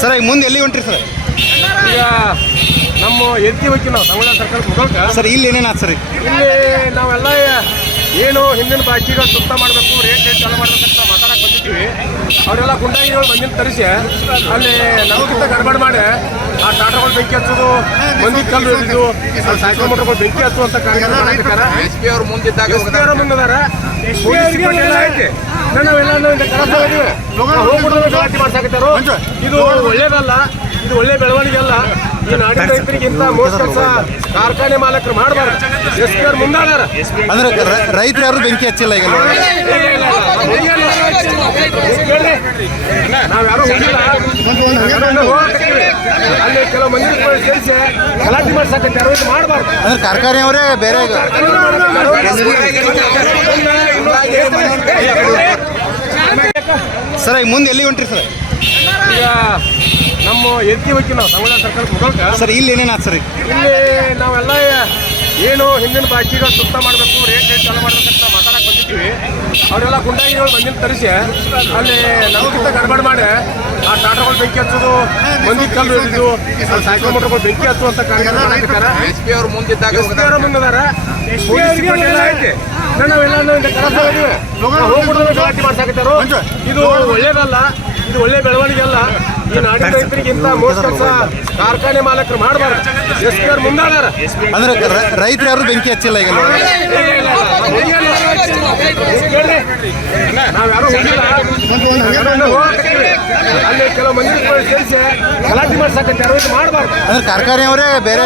Sir ಈಗ ಮುಂದೆ ಎಲ್ಲಿ ಹೊಂಟ್ರಿ ಸರ್? ಈಗ ನಮ್ಮ ಎತ್ತಿ ಹೋಗಿ ನಾವು ಸಂಗೊಳ್ಳ ಸರ್ಕಾರ ಮುಖಾಂತರ ಸರ್ ಇಲ್ಲಿ ಏನೇನಾಯ್ತು ಸರ್? ಇಲ್ಲಿ ನಾವೆಲ್ಲ ಏನು ಹಿಂದಿನ ಬಾಕಿಗಳು ಸುತ್ತ ಮಾಡಬೇಕು ರೇಟ್ ರೇಟ್ ಚಾಲು ಅಂತ ಮಾತಾಡಕ್ಕೆ ಬಂದಿದ್ದೀವಿ. ಅವರೆಲ್ಲ ಗುಂಡಾಗಿಗಳು ಬಂದಿನ ತರಿಸಿ ಅಲ್ಲಿ ನಮಗಿಂತ ಗಡ್ಬಡ್ ಮಾಡಿ ಆ ಟಾಟಾಗಳು ಬೆಂಕಿ ಹಚ್ಚೋದು ಮಂದಿ ಕಲ್ಲು ಹಿಡಿದು ಸಾಯಂಕಾಲ ಮೋಟರ್ಗಳು ಬೆಂಕಿ ಹಚ್ಚುವಂತ ಕಾರ್ಯಕ್ರಮ ಮಾಡಿರ್ತಾರೆ ಎಸ್ ಪಿ ಅವ್ರು ಮುಂದಿದ್ದಾಗ ಐತಿ. ನಾವೆಲ್ಲ ಹೋಗ್ಬಿಟ್ಟು ಗಲಾಟೆ ಮಾಡ್ಸಾಕತ್ತಾರೋ? ಇದು ಒಳ್ಳೇದಲ್ಲ ಇದು ಒಳ್ಳೆ ಬೆಳವಣಿಗೆ ಅಲ್ಲ ಈ ನಾಡಿನ ರೈತರಿಗಿಂತ ಮೋಸ ಕೆಲಸ ಕಾರ್ಖಾನೆ ಮಾಲಕರು ಮಾಡಬಾರ್ದು. ಎಷ್ಟು ಪಿ ಅವ್ರು ಮುಂದಾದಾರ ಅಂದ್ರೆ ರೈತರು ಯಾರು ಬೆಂಕಿ ಹಚ್ಚಿಲ್ಲ ಈಗ ನಾವ್ಯಾರು. ಅಲ್ಲಿ ಕೆಲವು ಮಂದಿ ಸೇರಿಸಿ ಗಲಾಟೆ ಮಾಡ್ಸಾಕತ್ತಾರೋ. ಇದು ಮಾಡಬಾರ್ದು. ಅಂದ್ರೆ ಕಾರ್ಖಾನೆಯವರೇ ಬೇರೆ ಸರ್ ಈಗ ಮುಂದೆ ಎಲ್ಲಿ ಹೊಂಟ್ರಿ ಸರ್? ಈಗ ನಮ್ಮ ಎತ್ತಿ ಹೋಗಿ ನಾವು ಸಂಗೊಳ್ಳ ಸರ್ಕಾರ ಮುಖಾಂತರ ಸರ್ ಇಲ್ಲಿ ಏನೇನಾಯ್ತು ಸರ್? ಈಗ? ಇಲ್ಲಿ ನಾವೆಲ್ಲ ಏನು ಹಿಂದಿನ ಬಾಕಿಗಳು ಸುತ್ತ ಮಾಡಬೇಕು ರೇಟ್ ರೇಟ್ ಚಾಲು ಅಂತ ಮಾತಾಡಕ್ಕೆ ಹೋಗ್ತಿದ್ವಿ ಅವರೆಲ್ಲ ಗುಂಡಾಗಿಗಳು ಬಂದಿಲ್ಲ ತರಿಸಿ ಅಲ್ಲಿ ನಮಗಿಂತ ಗಡ್ಬಡ್ ಮಾಡಿ ಆ ಟಾಟಾಗಳು ಬೆಂಕಿ ಹಚ್ಚೋದು ಮಂದಿ ಕಲ್ಲು ಹಿಡಿದು ಸೈಕಲ್ ಮೋಟರ್ಗಳು ಬೆಂಕಿ ಹಚ್ಚುವಂತ ಕಾರ್ಯಕ್ರಮ ಎಸ್ ಪಿ ಅವ್ರು ಮುಂದಿದ್ದಾಗ ಎಸ್ಪಿಯವರ ಕೆಲಸ ಇದು ಒಳ್ಳೇದಲ್ಲ ಇದು ಒಳ್ಳೆ ಬೆಳವಣಿಗೆ ಅಲ್ಲ ಈ ನಾಡಿನ ರೈತರಿಗೆ ಇಂತ ಮೋಸ ಕೆಲಸ ಕಾರ್ಖಾನೆ ಮಾಲಕರು ಮಾಡಬಾರ್ದು ಎಸ್ ಪಿ ಅವ್ರು ಮುಂದಾದಾರ ಅಂದ್ರೆ ರೈತರು ಯಾರು ಬೆಂಕಿ ಹಚ್ಚಿಲ್ಲ ಈಗ ನಾವ್ಯಾರು ಅಲ್ಲಿ ಕೆಲವು ಮಂದಿ ಸೇರಿಸಿ ಗಲಾಟೆ ಮಾಡ್ಸಾಕತ್ತಾರೋ ಇದು ಮಾಡಬಾರ್ದು ಅಂದ್ರೆ ಕಾರ್ಖಾನೆಯವರೇ ಬೇರೆ